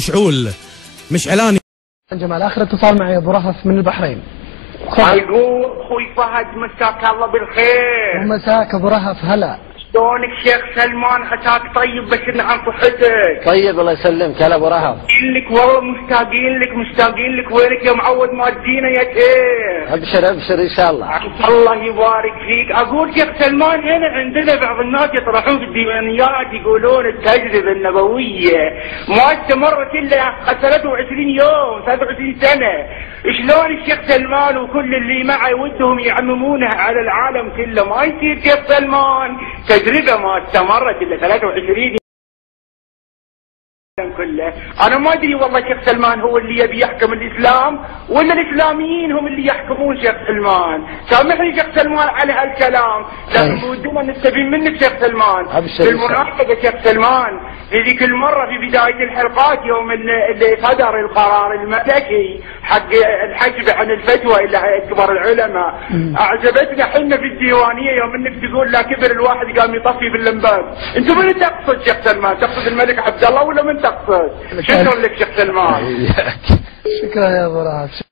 مشعول مش اعلاني. جمال اخر اتصال معي ابو رهف من البحرين. يقول اخوي فهد مساك الله بالخير. ومساك ابو رهف هلا. شلونك شيخ سلمان؟ عساك طيب بشرنا عن صحتك. طيب الله يسلمك. هلا ابو رهف. لك والله مشتاقين لك وينك يا معود ما تجينا يا شيخ؟ ابشر ان شاء الله. الله يبارك فيك. اقول شيخ سلمان هنا عندنا بعض الناس يطرحون في الديوانيات يقولون التجربه النبويه ما استمرت الا 23 يوم 23 سنه. شلون الشيخ سلمان وكل اللي معه ودهم يعممونها على العالم كله؟ ما يصير شيخ سلمان، تجربه ما استمرت الا 23 كله. انا ما ادري والله شيخ سلمان هو اللي يبي يحكم الاسلام ولا الاسلاميين هم اللي يحكمون شيخ سلمان. سامحني شيخ سلمان على هالكلام، لكن بودنا نستفيد منك شيخ سلمان. بالمناسبة شيخ سلمان في ذيك المرة في بداية الحلقات يوم اللي صدر القرار الملكي حق الحجب عن الفتوى الى كبار العلماء، اعجبتنا حنا في الديوانية يوم انك تقول لا كبر الواحد قام يطفي باللمبات. انت من تقصد شيخ سلمان؟ تقصد الملك عبد الله ولا من تقصد؟ شكرا لك شيخ سلمان. شكرا يا ابو رهف.